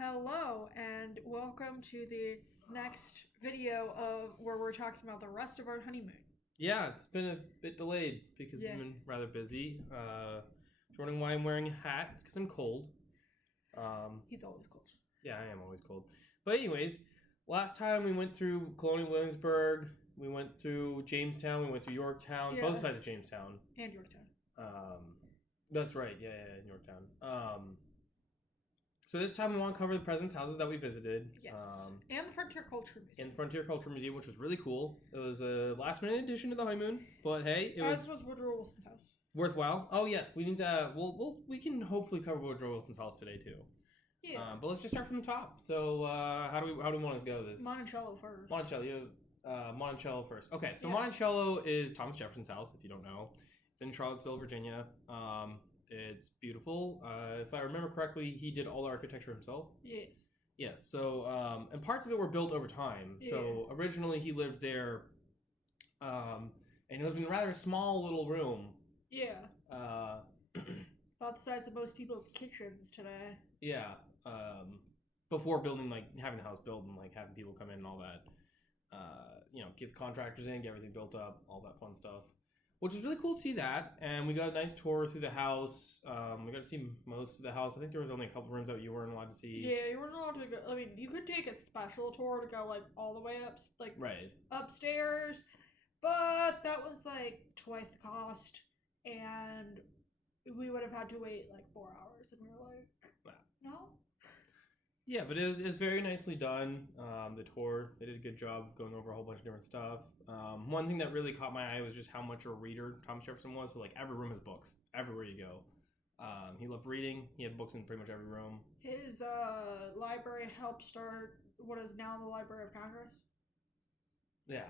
Hello and welcome to the next video of where we're talking about the rest of our honeymoon. Yeah, it's been a bit delayed because Yeah. we've been rather busy. Just wondering why I'm wearing a hat. It's because I'm cold. He's always cold. Yeah, I am always cold. But anyways, last time we went through Colonial Williamsburg, we went through Jamestown, we went through Yorktown, Yeah. both sides of Jamestown. And Yorktown. That's right, yeah, in Yorktown. So this time we want to cover the president's houses that we visited. Yes. And the Frontier Culture Museum. And the Frontier Culture Museum, which was really cool. It was a last-minute addition to the honeymoon, but hey, it As was Woodrow Wilson's house. Worthwhile. Oh yes, we need to. We can hopefully cover Woodrow Wilson's house today too. Yeah. But let's just start from the top. So how do we want to go this? Monticello first. Monticello first. Okay, so Yeah. Monticello is Thomas Jefferson's house. If you don't know, it's in Charlottesville, Virginia. It's beautiful. If I remember correctly, he did all the architecture himself. Yes. Yes. So and parts of it were built over time. Yeah. So originally he lived there, and he lived in a rather small little room. Yeah. About the size of most people's kitchens today. Yeah. Before building, having the house built and having people come in and all that. Get the contractors in, get everything built up, all that fun stuff. Which was really cool to see that. And we got a nice tour through the house. We got to see most of the house. I think there was only a couple rooms that you weren't allowed to see. Yeah, you weren't allowed to go. I mean, you could take a special tour to go all the way up, right upstairs, but that was twice the cost. And we would have had to wait 4 hours, and we were like, no. Yeah, but it was very nicely done. The tour, they did a good job of going over a whole bunch of different stuff. One thing that really caught my eye was just how much a reader Thomas Jefferson was. So every room has books, everywhere you go. He loved reading. He had books in pretty much every room. His library helped start what is now the Library of Congress. Yeah.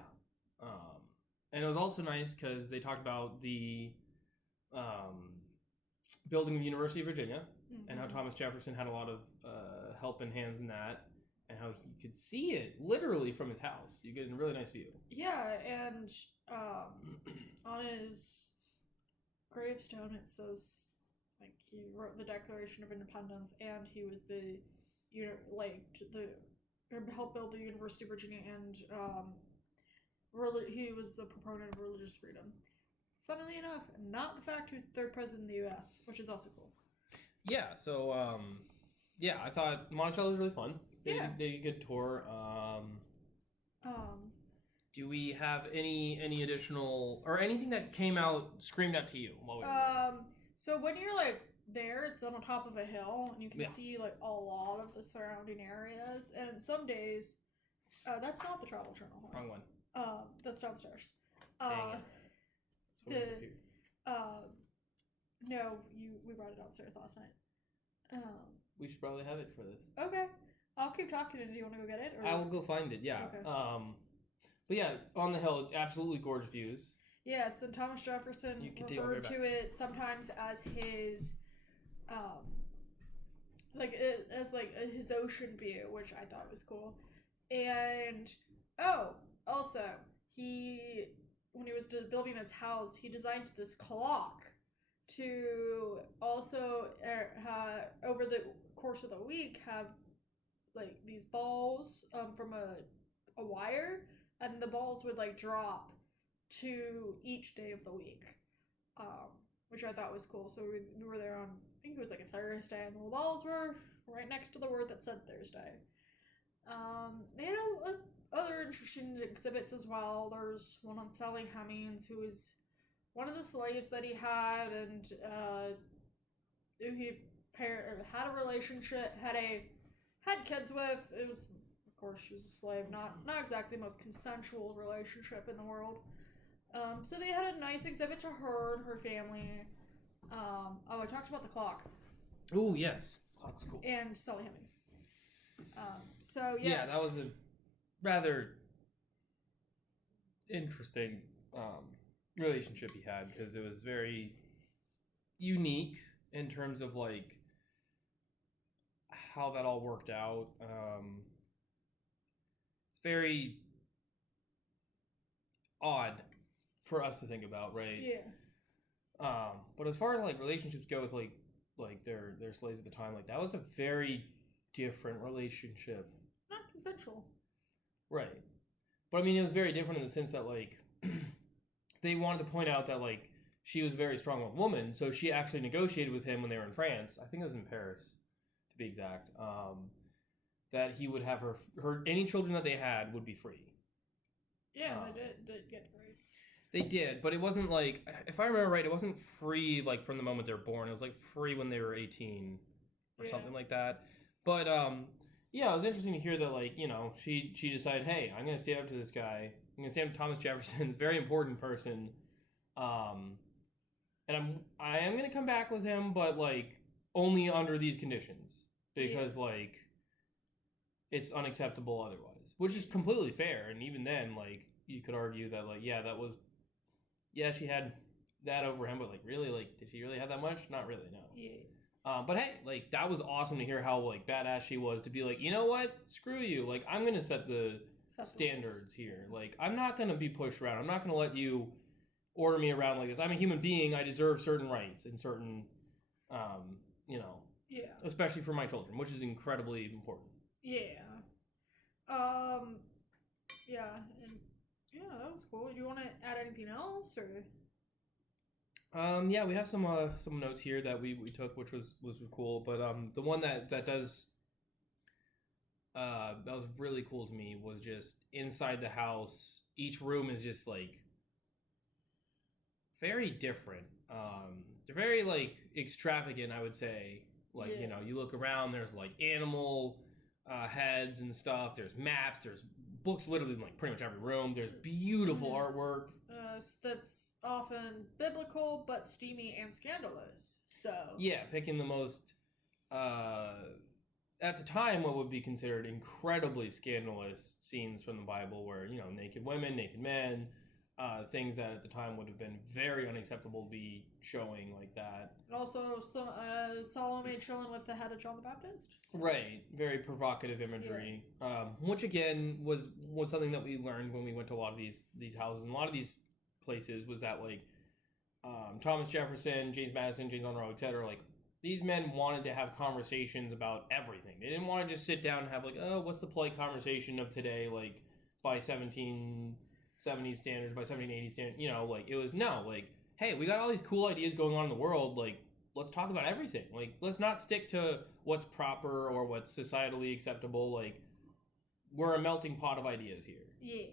And it was also nice because they talked about the building of the University of Virginia, and how Thomas Jefferson had a lot of help and hands in that, and how he could see it literally from his house. You get a really nice view. Yeah, and on his gravestone it says he wrote the Declaration of Independence, and he was helped build the University of Virginia, and he was a proponent of religious freedom. Funnily enough, not the fact who's the third president of the U.S., which is also cool. Yeah, so, I thought Monticello was really fun. They did a good tour. Do we have any additional, or anything that screamed out to you while we were there? So when you're, there, it's on top of a hill, and you can see, a lot of the surrounding areas, and some days, that's not the Travel Journal. Wrong one. That's downstairs. Dang it. No, we brought it downstairs last night. We should probably have it for this. Okay. I'll keep talking, and do you want to go get it? Or? I will go find it, yeah. Okay. But yeah, on the hill, it's absolutely gorgeous views. Yes, and Thomas Jefferson referred to it sometimes as his, his ocean view, which I thought was cool. And, also, when he was building his house, he designed this clock to also over the course of the week have these balls from a wire, and the balls would drop to each day of the week, which I thought was cool. So we were there on, I think it was a Thursday, and the balls were right next to the word that said Thursday. They had other interesting exhibits as well. There's one on Sally Hemings, who was one of the slaves that he had, and who he had a relationship, had kids with. It was, of course, she was a slave, not exactly the most consensual relationship in the world. So they had a nice exhibit to her and her family. I talked about the clock. Oh yes, clock's cool. And Sally Hemings. So yes. Yeah, that was a rather interesting relationship he had, because it was very unique in terms of how that all worked out. It's very odd for us to think about, right? Yeah. But as far as relationships go with their slaves at the time, that was a very different relationship. Not consensual. Right. But I mean, it was very different in the sense that, like, they wanted to point out that, like, she was a very strong-willed woman, so she actually negotiated with him when they were in France. I think it was in Paris, to be exact. That he would have her any children that they had would be free. Yeah, they did get free. They did, but it wasn't like, if I remember right, it wasn't free like from the moment they're born. It was like free when they were 18 or something like that. But yeah, it was interesting to hear that, like, you know, she decided, hey, I'm gonna stand up to this guy. I'm gonna stand up to Thomas Jefferson's very important person. And I am gonna come back with him, but like only under these conditions because like it's unacceptable otherwise, which is completely fair. And even then, like, you could argue that, like, she had that over him, but like, really, like, did she really have that much? Not really, no. Yeah. But hey, like, that was awesome to hear how like badass she was to be like, you know what? Screw you. Like, I'm gonna set the standards here. Like, I'm not gonna be pushed around. I'm not gonna let you order me around like this. I'm a human being. I deserve certain rights and certain, you know, especially for my children, which is incredibly important. Yeah. Yeah, and yeah, that was cool. Do you want to add anything else, or? Yeah, we have some notes here that we took, which was cool. But the one that does that was really cool to me was just inside the house. Each room is just like very different. They're very like extravagant, I would say. Like, you know, you look around, there's like animal heads and stuff. There's maps. There's books literally in like pretty much every room. There's beautiful artwork. That's often biblical, but steamy and scandalous. So yeah, picking the most at the time what would be considered incredibly scandalous scenes from the Bible, where, you know, naked women, naked men, things that at the time would have been very unacceptable to be showing like that. And also Salome chilling with the head of John the Baptist. So. Right, very provocative imagery, which again was something that we learned when we went to a lot of these houses and a lot of these places, was that like Thomas Jefferson, James Madison, James Monroe, etc. Like, these men wanted to have conversations about everything. They didn't want to just sit down and have like, oh, what's the polite conversation of today, like by 1770s standards, by 1780s standards, you know, like, it was no, like, hey, we got all these cool ideas going on in the world, like, let's talk about everything. Like, let's not stick to what's proper or what's societally acceptable. Like, we're a melting pot of ideas here. Yeah.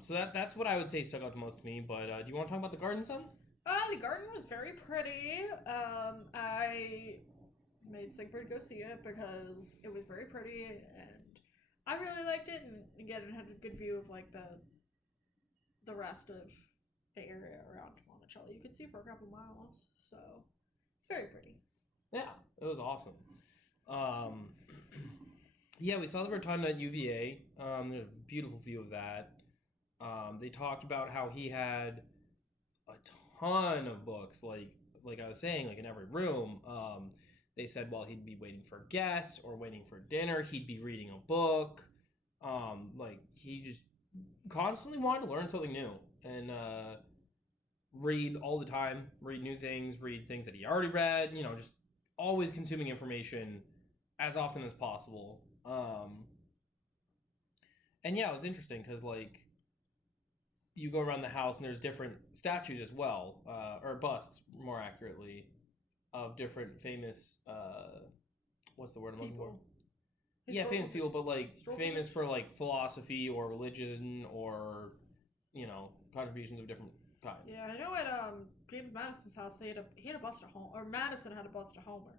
So that's what I would say stuck out the most to me. But do you want to talk about the garden some? The garden was very pretty. I made Sigfrid go see it because it was very pretty, and I really liked it. And again, it had a good view of like the rest of the area around Monticello. You could see for a couple miles, so it's very pretty. Yeah, it was awesome. Yeah, we saw the Rotunda at UVA. There's a beautiful view of that. They talked about how he had a ton of books, like I was saying, like in every room. They said while he'd be waiting for guests or waiting for dinner, he'd be reading a book. Like, he just constantly wanted to learn something new and read all the time, read new things, read things that he already read, you know, just always consuming information as often as possible. And yeah, it was interesting because, like, you go around the house and there's different statues as well, or busts, more accurately, of different famous, what's the word I'm looking for? Yeah, famous people, but like famous for like philosophy or religion or, you know, contributions of different kinds. Yeah, I know at James Madison's house he had a bust of Homer, or Madison had a bust of Homer.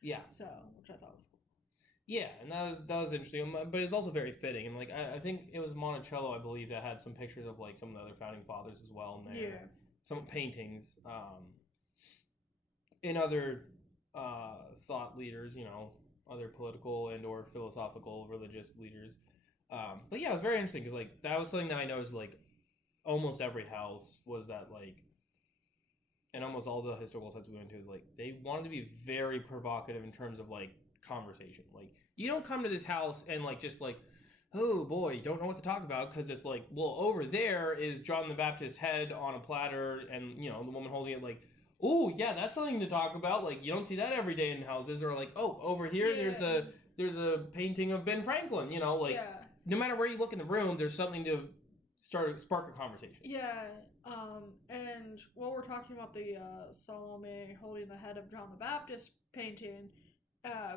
Yeah. So, which I thought was cool. Yeah, and that was interesting, but it's also very fitting. And like I think it was Monticello, I believe, that had some pictures of like some of the other founding fathers as well in there. Yeah. Some paintings, and other thought leaders, you know, other political and or philosophical religious leaders. But yeah, it was very interesting because like that was something that I noticed like almost every house was that, like, and almost all the historical sites we went to is like they wanted to be very provocative in terms of like conversation. Like, you don't come to this house and like just like, oh boy, don't know what to talk about, because it's like, well, over there is John the Baptist's head on a platter and, you know, the woman holding it, like, Oh yeah, that's something to talk about. Like you don't see that every day in houses. Or like, oh, over here there's a painting of Ben Franklin. You know, like no matter where you look in the room, there's something to spark a conversation. Yeah. And while we're talking about the Salome holding the head of John the Baptist painting,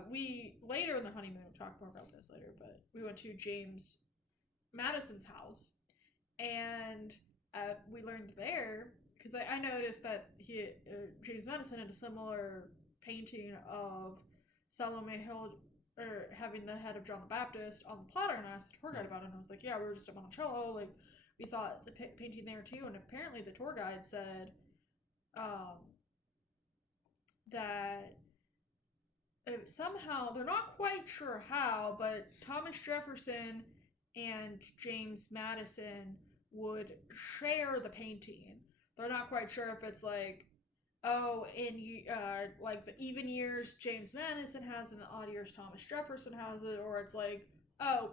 we later in the honeymoon, we'll talk more about this later, but we went to James Madison's house, and we learned there, because I noticed that James Madison had a similar painting of Salome held or having the head of John the Baptist on the platter, and I asked the tour guide about it, and I was like, yeah, we were just at Monticello, like we saw the painting there too, and apparently the tour guide said that somehow, they're not quite sure how, but Thomas Jefferson and James Madison would share the painting. They're not quite sure if it's like, oh, in like the even years James Madison has it, and the odd years Thomas Jefferson has it, or it's like, oh,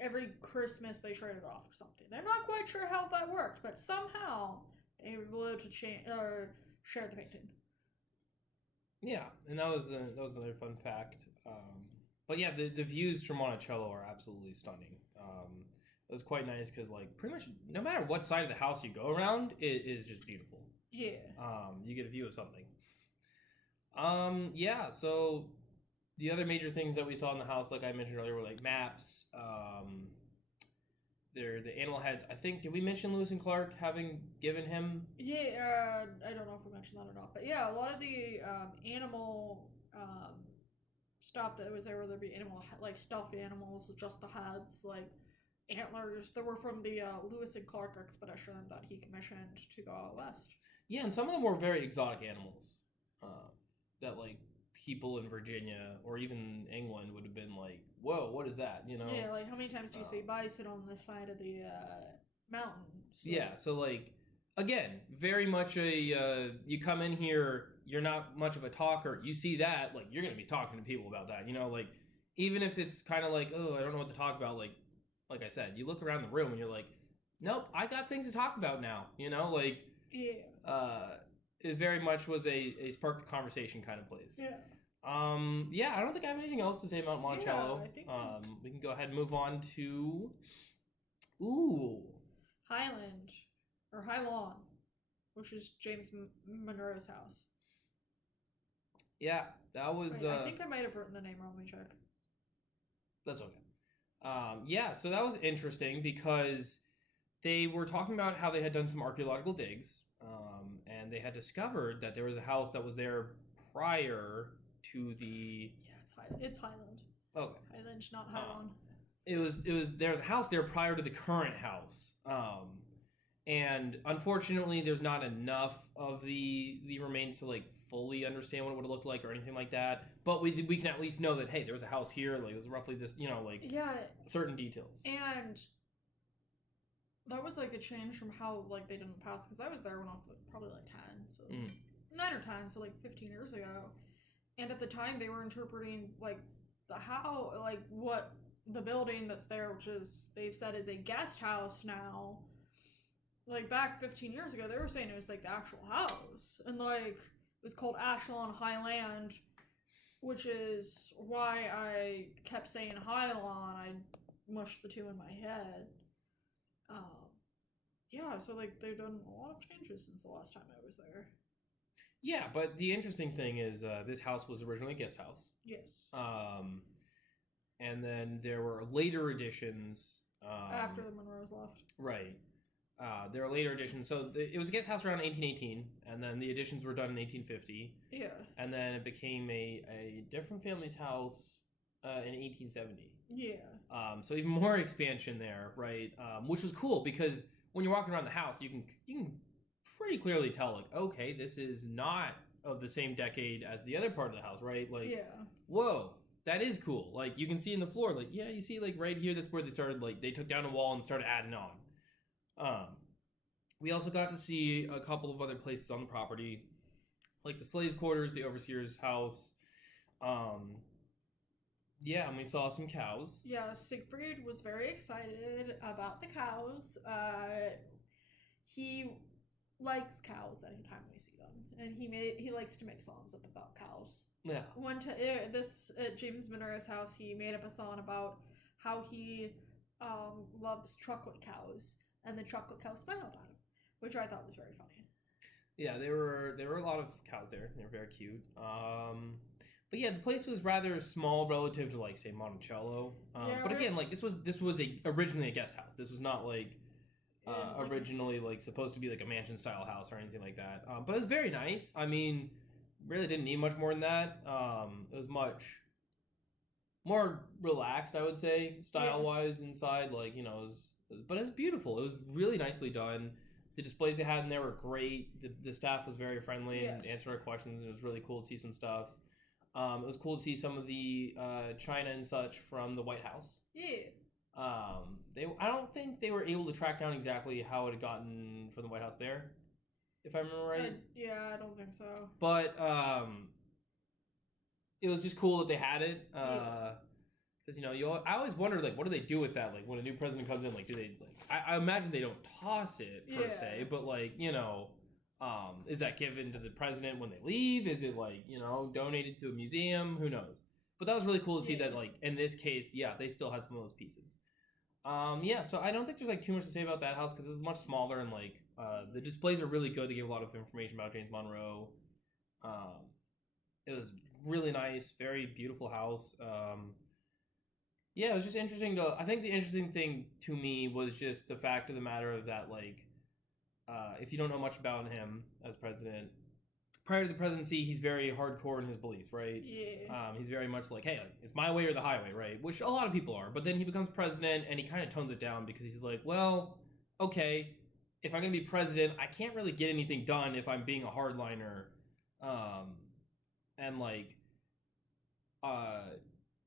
every Christmas they trade it off or something. They're not quite sure how that worked, but somehow they were able to share the painting. Yeah, and that was another fun fact. But yeah, the views from Monticello are absolutely stunning. It was quite nice because like pretty much no matter what side of the house you go around, it is just beautiful. Yeah. You get a view of something. Yeah. So the other major things that we saw in the house, like I mentioned earlier, were like maps. They're the animal heads. I think, did we mention Lewis and Clark having given him? Yeah, I don't know if we mentioned that or not, but yeah, a lot of the animal stuff that was there, whether it be animal like stuffed animals, just the heads, like antlers, that were from the Lewis and Clark expedition that he commissioned to go out west. Yeah, and some of them were very exotic animals that like people in Virginia or even England would have been like, whoa, what is that? You know? Yeah, like how many times do you see bison on the side of the mountains? Yeah, so like, again, very much a, you come in here, you're not much of a talker, you see that, like, you're going to be talking to people about that, you know? Like, even if it's kind of like, oh, I don't know what to talk about, like I said, you look around the room and you're like, nope, I got things to talk about now, you know? Like, yeah. It very much was a spark the conversation kind of place. Yeah. Yeah, I don't think I have anything else to say about Monticello. Yeah, I think we can go ahead and move on to Highland or Highland, which is James Monroe's house. Yeah, that was. Wait, I think I might have written the name wrong. Let me check. That's okay. Yeah, so that was interesting because they were talking about how they had done some archaeological digs, and they had discovered that there was a house that was there prior to the. Yeah, it's Highland. Okay. Highland, not Highland. There was a house there prior to the current house, and unfortunately, there's not enough of the remains to like fully understand what it would have looked like or anything like that. But we can at least know that hey, there was a house here, like it was roughly this, you know, like certain details. And that was like a change from how like they didn't pass, because I was there when I was probably like 10, so 9 or 10, so like 15 years ago. And at the time, they were interpreting like what the building that's there, which is they've said is a guest house now. Like back 15 years ago, they were saying it was like the actual house, and like it was called Ashland Highland, which is why I kept saying Highland. I mushed the two in my head. Yeah, so like they've done a lot of changes since the last time I was there. Yeah, but the interesting thing is this house was originally a guest house. Yes. And then there were later additions. After the Monroes left. Right. There were later additions. So it was a guest house around 1818, and then the additions were done in 1850. Yeah. And then it became a different family's house in 1870. Yeah. So even more expansion there, right? Which was cool because when you're walking around the house, you can pretty clearly tell, like, okay, this is not of the same decade as the other part of the house, right? Like, whoa, that is cool. Like, you can see in the floor, like, yeah, you see, like, right here, that's where they started, like, they took down a wall and started adding on. We also got to see a couple of other places on the property, like the slaves' quarters, the overseer's house. Yeah, and we saw some cows. Yeah, Siegfried was very excited about the cows. He likes cows anytime we see them, and he likes to make songs up about cows. Yeah. At James Monroe's house, he made up a song about how he loves chocolate cows, and the chocolate cows smiled at him, which I thought was very funny. Yeah, there were a lot of cows there. They were very cute. But yeah, the place was rather small relative to like say Monticello. But again, like this was originally a guest house. This was not like originally like supposed to be like a mansion style house or anything like that. But it was very nice. I mean, really didn't need much more than that. It was much more relaxed, I would say, style wise inside. Like but it was beautiful. It was really nicely done. The displays they had in there were great. The staff was very friendly and answered our questions. It was really cool to see some stuff. It was cool to see some of the china and such from the White House. Yeah. I don't think they were able to track down exactly how it had gotten from the White House there, if I remember right. I don't think so. But it was just cool that they had it. Because I always wondered like, what do they do with that? Like when a new president comes in, like do they like? I imagine they don't toss it per se, but like is that given to the president when they leave? Is it like donated to a museum? Who knows? But that was really cool to see that like in this case, they still had some of those pieces. So I don't think there's like too much to say about that house because it was much smaller and like the displays are really good. They give a lot of information about James Monroe. It was really nice, very beautiful house. It was just interesting I think the interesting thing to me was just the fact of the matter of that, like, if you don't know much about him as president, prior to the presidency, he's very hardcore in his beliefs, right? Yeah. He's very much like, hey, like, it's my way or the highway, right? Which a lot of people are. But then he becomes president and he kind of tones it down because he's like, well, okay, if I'm going to be president, I can't really get anything done if I'm being a hardliner. And like,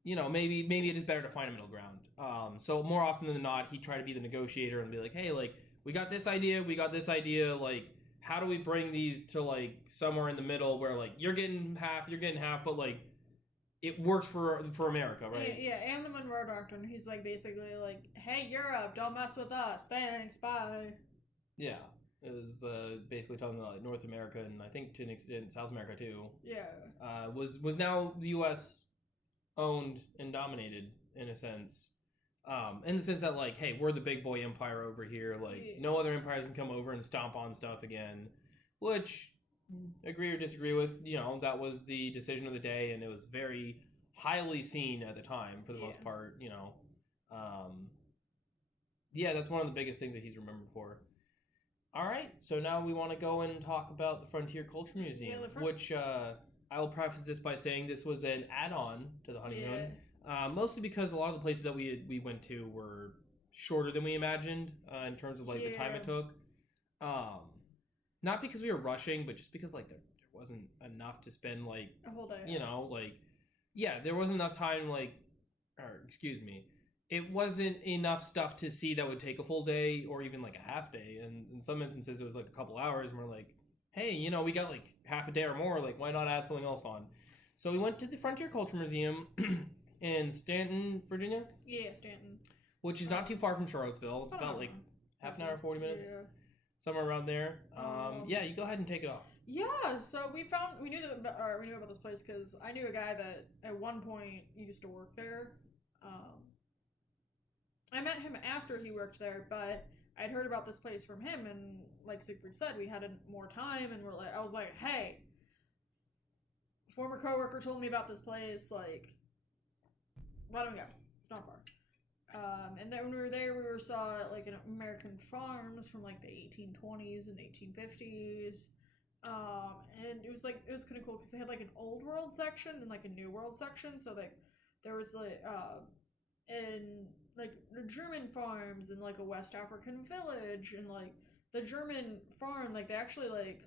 maybe it is better to find a middle ground. So more often than not, he tried to be the negotiator and be like, hey, like, we got this idea, like, how do we bring these to, like, somewhere in the middle where, like, you're getting half, but, like, it works for America, right? Yeah, and the Monroe Doctrine, he's, like, basically like, hey, Europe, don't mess with us, thanks, bye. Yeah, it was basically telling them, like, North America, and I think to an extent South America, too. Yeah. Was now the U.S. owned and dominated, in a sense. In the sense that, like, hey, we're the big boy empire over here. Like, no other empires can come over and stomp on stuff again. Which, agree or disagree with, that was the decision of the day, and it was very highly seen at the time, for the most part, that's one of the biggest things that he's remembered for. All right, so now we want to go and talk about the Frontier Culture Museum, which I will preface this by saying this was an add-on to the honeymoon. Mostly because a lot of the places that we went to were shorter than we imagined in terms of like the time it took. Not because we were rushing, but just because like there wasn't enough to spend like a whole day. There wasn't enough time it wasn't enough stuff to see that would take a full day or even like a half day. And in some instances it was like a couple hours and we're like, hey, we got like half a day or more, like why not add something else on? So we went to the Frontier Culture Museum in Stanton, Virginia? Yeah, Stanton. Which is not too far from Charlottesville. It's about like half an hour, 40 minutes. Yeah. Somewhere around there. You go ahead and take it off. Yeah, so we knew about this place because I knew a guy that at one point used to work there. I met him after he worked there, but I'd heard about this place from him, and like Siegfried said, we had more time, and I was like, hey, former coworker told me about this place, like, let him go. It's not far. And then when we were there, we saw like an American farms from like the 1820s and the 1850s. And it was kind of cool because they had like an old world section and like a new world section. So like there was like and like the German farms and like a West African village, and like the German farm, like they actually like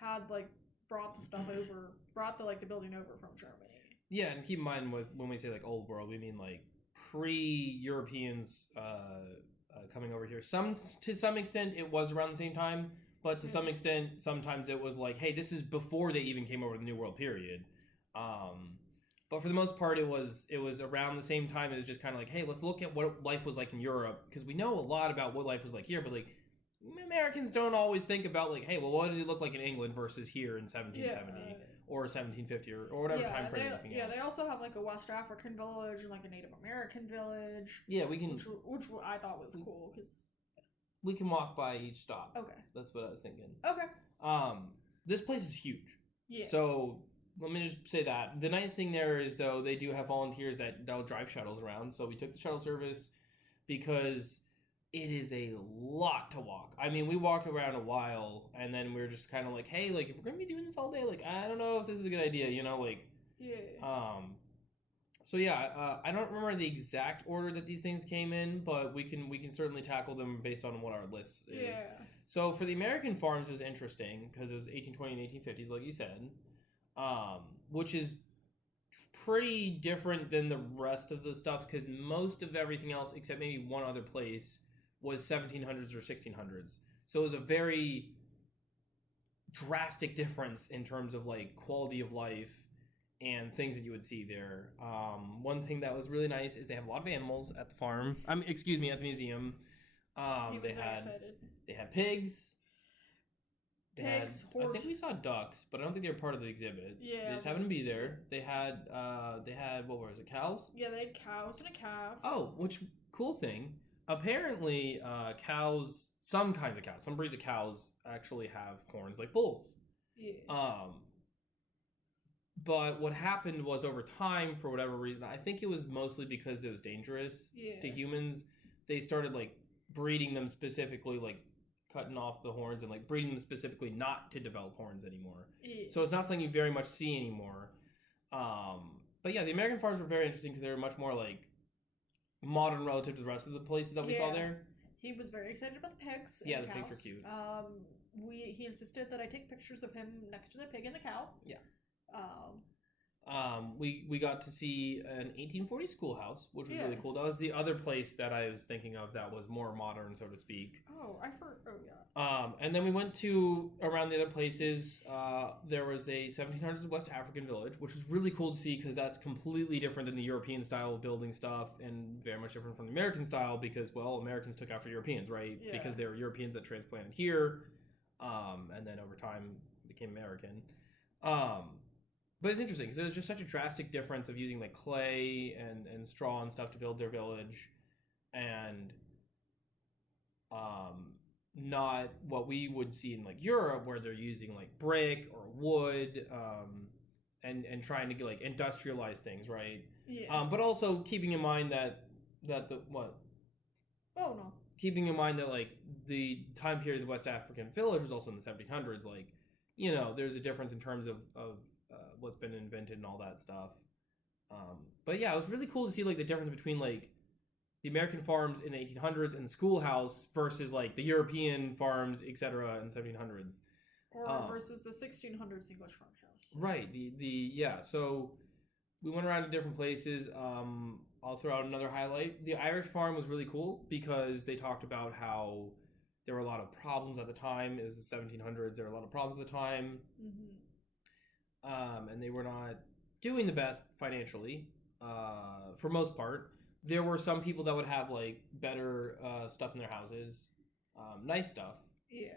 had like brought the building over from Germany. Yeah, and keep in mind when we say like old world, we mean like pre-Europeans coming over here. To some extent it was around the same time, but to some extent sometimes it was like, hey, this is before they even came over to the New World period. But for the most part it was around the same time. It was just kind of like, hey, let's look at what life was like in Europe, because we know a lot about what life was like here, but like Americans don't always think about like, hey, well, what did it look like in England versus here in 1770 Yeah. or 1750 or whatever time frame you're looking at. They also have like a West African village and like a Native American village. Yeah, we can. Which I thought was cool because we can walk by each stop. Okay. That's what I was thinking. Okay. This place is huge. Yeah. So let me just say that the nice thing there is though they do have volunteers that'll drive shuttles around. So we took the shuttle service because it is a lot to walk. I mean, we walked around a while and then we were just kind of like, hey, like if we're gonna be doing this all day, like I don't know if this is a good idea, you know, like. Yeah. So yeah, I don't remember the exact order that these things came in, but we can certainly tackle them based on what our list is. Yeah. So for the American farms, it was interesting because it was 1820 and 1850s, like you said, which is pretty different than the rest of the stuff because most of everything else, except maybe one other place, was 1700s or 1600s. So it was a very drastic difference in terms of like quality of life and things that you would see there. One thing that was really nice is they have a lot of animals at the farm. At the museum. They had pigs. Horse. I think we saw ducks, but I don't think they were part of the exhibit. Yeah. They just happened to be there. They had what was it? Cows? Yeah, they had cows and a calf. Oh, which cool thing. Apparently, cows, some kinds of cows, some breeds of cows actually have horns like bulls. Yeah. But what happened was over time, for whatever reason, I think it was mostly because it was dangerous to humans. They started like breeding them specifically, like cutting off the horns and like breeding them specifically not to develop horns anymore. Yeah. So it's not something you very much see anymore. But yeah, the American farms were very interesting because they were much more like modern relative to the rest of the places that we saw there. He was very excited about the pigs. Yeah, the pigs were cute. He insisted that I take pictures of him next to the pig and the cow. Yeah. We got to see an 1840 schoolhouse, which was really cool. That was the other place that I was thinking of that was more modern, so to speak. And then we went to around the other places. There was a 1700s West African village, which was really cool to see because that's completely different than the European style of building stuff and very much different from the American style because, well, Americans took after Europeans, right? Yeah. Because they were Europeans that transplanted here, and then over time became American. But it's interesting because there's just such a drastic difference of using like clay and straw and stuff to build their village, and not what we would see in like Europe where they're using like brick or wood, and trying to get like industrialize things, right? Yeah. But also keeping in mind that the what? Oh no. Keeping in mind that like the time period of the West African village was also in the 1700s, like you know, there's a difference in terms of what's been invented and all that stuff. But yeah, it was really cool to see like the difference between like the American farms in the 1800s and the schoolhouse versus like the European farms, etc. in 1700s. Or versus the 1600s English farmhouse. Right. So we went around to different places. I'll throw out another highlight. The Irish farm was really cool because they talked about how there were a lot of problems at the time. It was the 1700s. There were a lot of problems at the time. Mm-hmm. And they were not doing the best financially, for most part. There were some people that would have like better stuff in their houses, nice stuff. Yeah.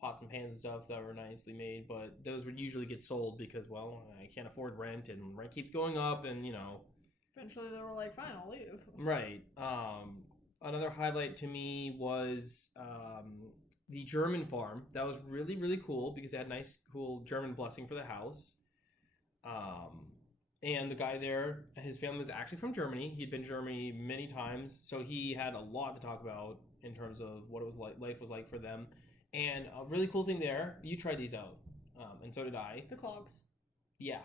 Pots and pans and stuff that were nicely made, but those would usually get sold because, well, I can't afford rent and rent keeps going up and, you know. Eventually they were like, fine, I'll leave. Right. Another highlight to me was the German farm. That was really, really cool because they had nice, cool German blessing for the house. And the guy there, his family was actually from Germany. He'd been to Germany many times, so he had a lot to talk about in terms of what it was like, life was like for them. And a really cool thing there, you tried these out, and so did I. The clogs. Yeah.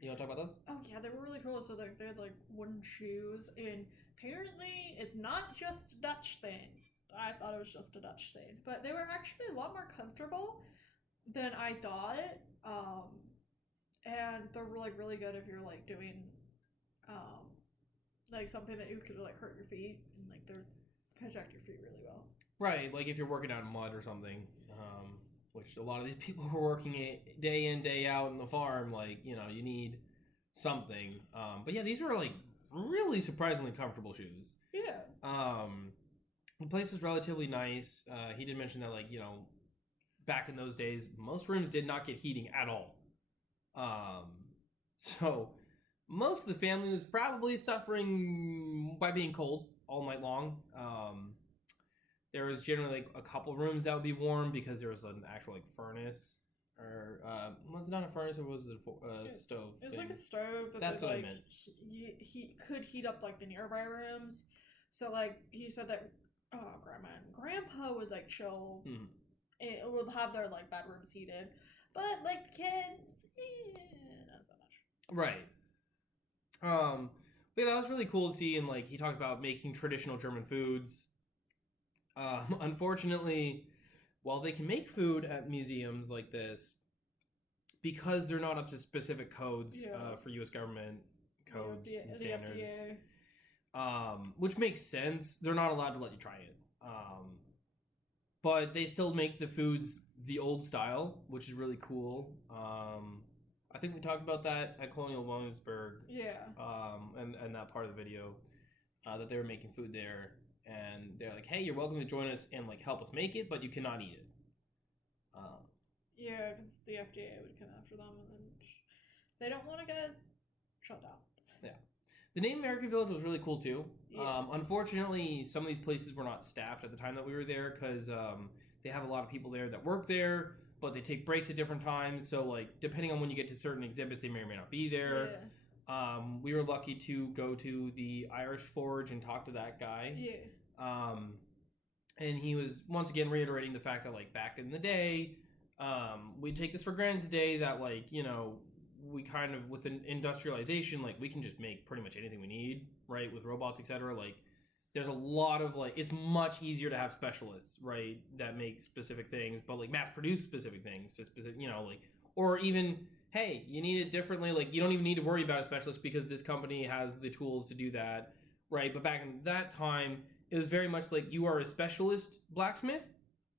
You want to talk about those? Oh yeah, they were really cool. So they had like wooden shoes, and apparently it's not just a Dutch thing. I thought it was just a Dutch thing, but they were actually a lot more comfortable than I thought. And they're like really good if you're like doing, like something that you could like hurt your feet, and like they're protect your feet really well. Right, like if you're working out in mud or something, which a lot of these people who are working it day in, day out in the farm, like, you know, you need something. But yeah, these were like really surprisingly comfortable shoes. Yeah. The place is relatively nice. He did mention that, like, back in those days, most rooms did not get heating at all. So most of the family was probably suffering by being cold all night long. There was generally like a couple rooms that would be warm because there was an actual like furnace, or was it not a furnace or was it a stove? It was like a stove That's what I meant. He could heat up like the nearby rooms. So like he said that grandma and grandpa would like chill. It would have their like bedrooms heated, but like kids, not so much. Right. But yeah, that was really cool to see, and like he talked about making traditional German foods. Unfortunately, while they can make food at museums like this, because they're not up to specific codes for U.S. government codes and standards, which makes sense, they're not allowed to let you try it. But they still make the foods the old style, which is really cool. I think we talked about that at Colonial Williamsburg. Yeah. And that part of the video, that they were making food there. And they're like, hey, you're welcome to join us and like help us make it, but you cannot eat it. Yeah, because the FDA would come after them, and then they don't want to get shut down. Yeah. The Native American Village was really cool too. Yeah. Unfortunately, some of these places were not staffed at the time that we were there because they have a lot of people there that work there, but they take breaks at different times. So like depending on when you get to certain exhibits, they may or may not be there. Yeah. We were lucky to go to the Irish Forge and talk to that guy. Yeah. And he was once again reiterating the fact that like back in the day, we take this for granted today that like, we kind of with an industrialization, like we can just make pretty much anything we need, right? With robots, etc. Like there's a lot of like, it's much easier to have specialists, right? That make specific things, but like mass produce specific things to specific, like, or even, hey, you need it differently. Like you don't even need to worry about a specialist because this company has the tools to do that, right? But back in that time, it was very much like you are a specialist blacksmith,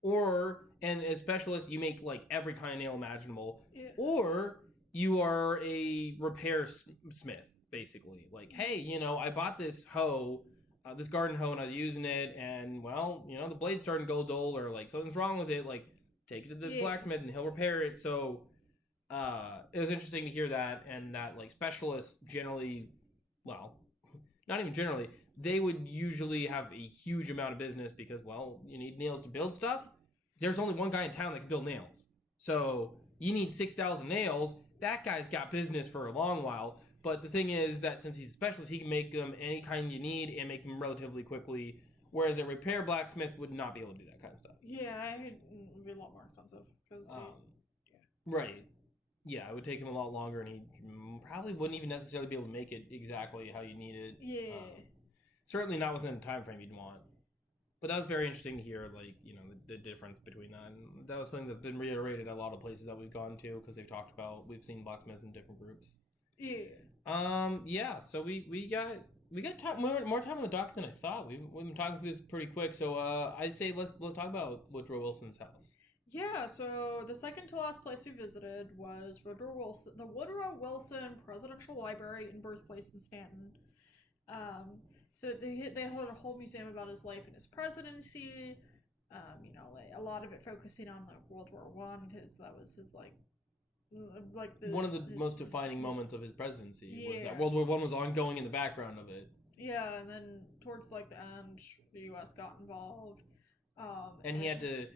and as specialist, you make like every kind of nail imaginable, or you are a repair smith, basically. Like, hey, I bought this hoe, this garden hoe, and I was using it, and well, the blade's starting to go dull, or like something's wrong with it. Like, take it to the blacksmith, and he'll repair it. So, it was interesting to hear that, and that like specialists generally, well, not even generally, they would usually have a huge amount of business because, well, you need nails to build stuff. There's only one guy in town that can build nails. So you need 6,000 nails. That guy's got business for a long while. But the thing is that since he's a specialist, he can make them any kind you need and make them relatively quickly. Whereas a repair blacksmith would not be able to do that kind of stuff. Yeah, it would be a lot more expensive. Right. Yeah, it would take him a lot longer, and he probably wouldn't even necessarily be able to make it exactly how you need it. Yeah. Certainly not within the time frame you'd want. But that was very interesting to hear, like, the difference between that. And that was something that's been reiterated at a lot of places that we've gone to because they've talked about, we've seen blacksmiths in different groups. Yeah. Yeah, so we got more time on the dock than I thought. We've been talking through this pretty quick, so I'd say let's talk about Woodrow Wilson's house. Yeah, so the second to last place we visited was the Woodrow Wilson Presidential Library and Birthplace in Stanton. So they had a whole museum about his life and his presidency. Like a lot of it focusing on like World War I because that was his one of the most defining moments of his presidency was that World War I was ongoing in the background of it. Yeah, and then towards like the end, the U.S. got involved. And he had to.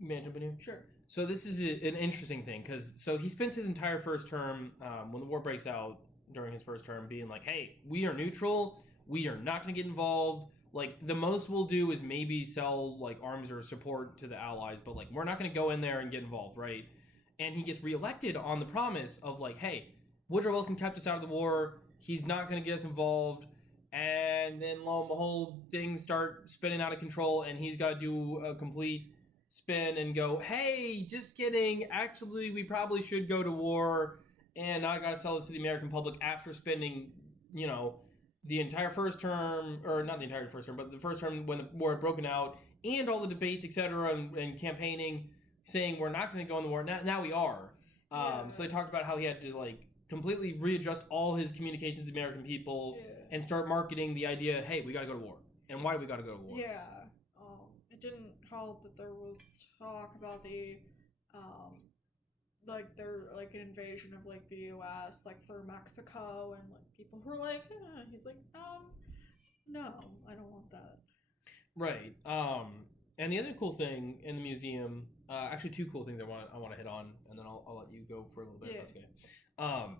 May I jump in here? Sure. So this is an interesting thing because he spends his entire first term when the war breaks out during his first term being like, hey, we are neutral. We are not going to get involved. Like the most we'll do is maybe sell like arms or support to the Allies, but like we're not going to go in there and get involved, right? And he gets reelected on the promise of like, hey, Woodrow Wilson kept us out of the war. He's not going to get us involved. And then lo and behold, things start spinning out of control and he's got to do a complete spin and go, hey, just kidding. Actually, we probably should go to war and I got to sell this to the American public after spending, the entire first term, or not the entire first term, but the first term when the war had broken out and all the debates, etc., and campaigning, saying we're not going to go in the war. Now we are. So they talked about how he had to like completely readjust all his communications to the American people and start marketing the idea, hey, we got to go to war. And why do we got to go to war? Yeah. It didn't help that there was talk about the, like there like an invasion of like the U.S. like through Mexico, and like people who were like, he's like, no, I don't want that. Right. And the other cool thing in the museum, actually two cool things I want to hit on, and then I'll let you go for a little bit. Yeah. If that's okay.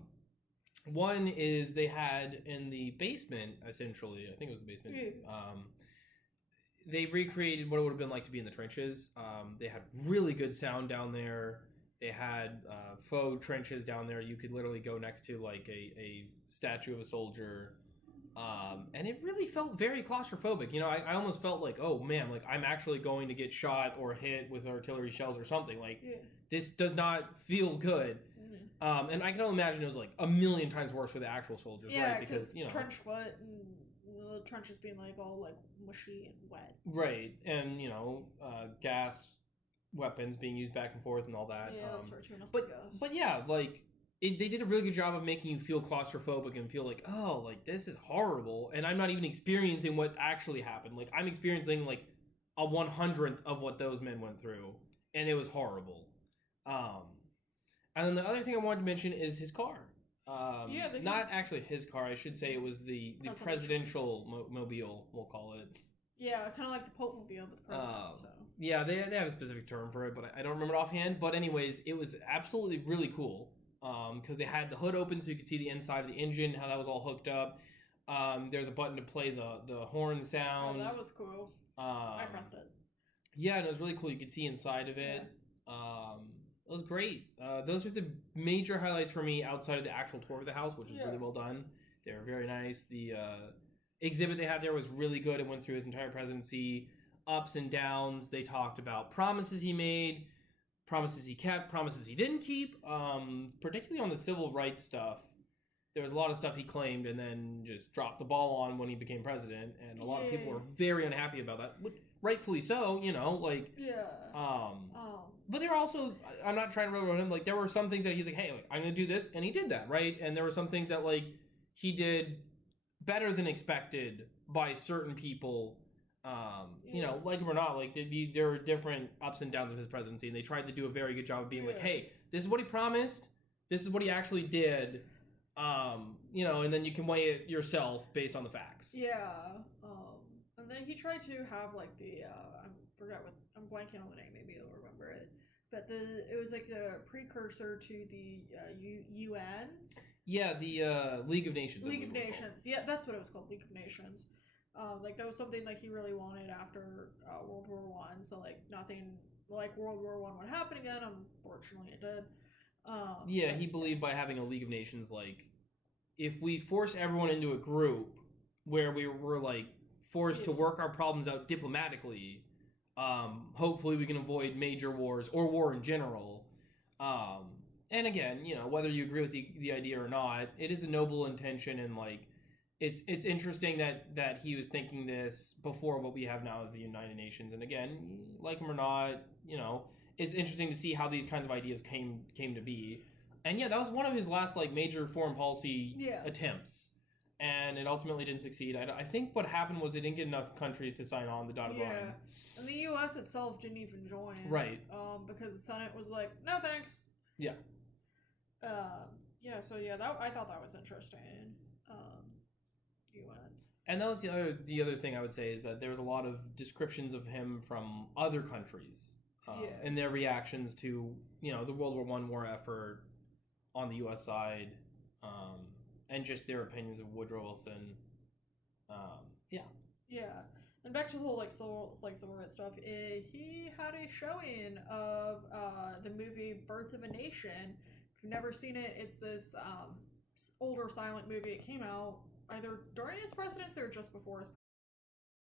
One is they had in the basement, essentially, I think it was the basement. Yeah. They recreated what it would have been like to be in the trenches. They had really good sound down there. They had faux trenches down there. You could literally go next to like a statue of a soldier. And it really felt very claustrophobic. You know, I almost felt like, oh man, like I'm actually going to get shot or hit with artillery shells or something. Like, this does not feel good. Mm-hmm. And I can only imagine it was like a million times worse for the actual soldiers, right? Because, you know, trench foot and the trenches being like all like mushy and wet. Right. And, you know, gas weapons being used back and forth and all that. Yeah, that's for too much. But yeah, like, they did a really good job of making you feel claustrophobic and feel like, oh, like, this is horrible. And I'm not even experiencing what actually happened. Like, I'm experiencing, like, a 100th of what those men went through. And it was horrible. And then the other thing I wanted to mention is his car. Not actually his car. I should say it was the presidential mobile, we'll call it. Yeah, kind of like the Pope mobile, but the president. So. Yeah, they have a specific term for it, but I don't remember it offhand. But anyways, it was absolutely really cool. Because they had the hood open so you could see the inside of the engine, how that was all hooked up. There's a button to play the horn sound. Oh, that was cool. I pressed it. Yeah, and it was really cool. You could see inside of it. Yeah. It was great. Those are the major highlights for me outside of the actual tour of the house, which was really well done. They were very nice. The exhibit they had there was really good. It went through his entire presidency, ups and downs. They talked about promises he made, promises he kept, promises he didn't keep, particularly on the civil rights stuff. There was a lot of stuff he claimed and then just dropped the ball on when he became president, and a lot of people were very unhappy about that. Rightfully so, you know, like... Yeah. But there were also... I'm not trying to railroad him. Like, there were some things that he's like, hey, like, I'm going to do this, and he did that, right? And there were some things that, like, he did better than expected by certain people... You know, like him or not, like there were different ups and downs of his presidency, and they tried to do a very good job of being like, hey, this is what he promised, this is what he actually did, you know, and then you can weigh it yourself based on the facts. Yeah. And then he tried to have like the I'm blanking on the name, maybe you'll remember it, but it was like the precursor to the UN. Yeah, the League of Nations. League of Nations. Yeah, that's what it was called, League of Nations. Like that was something like he really wanted after World War One. So like nothing like World War One would happen again. Unfortunately, it did. Yeah, he believed by having a League of Nations, like if we force everyone into a group where we were like forced to work our problems out diplomatically, hopefully we can avoid major wars or war in general. And again, you know, whether you agree with the idea or not, it is a noble intention, and like. It's interesting that he was thinking this before what we have now as the United Nations. And again, like him or not, you know, it's interesting to see how these kinds of ideas came to be. And yeah, that was one of his last like major foreign policy attempts, and it ultimately didn't succeed. I think what happened was they didn't get enough countries to sign on the dotted line. Yeah, and the U.S. itself didn't even join. Right. Because the Senate was like, no thanks. Yeah. Yeah. So yeah, I thought that was interesting. And that was the other thing I would say is that there was a lot of descriptions of him from other countries and their reactions to, you know, the World War I war effort on the U.S. side, and just their opinions of Woodrow Wilson. Yeah. And back to the whole civil rights stuff. He had a showing of the movie Birth of a Nation. If you've never seen it, it's this older silent movie. It came out either during his presidency or just before his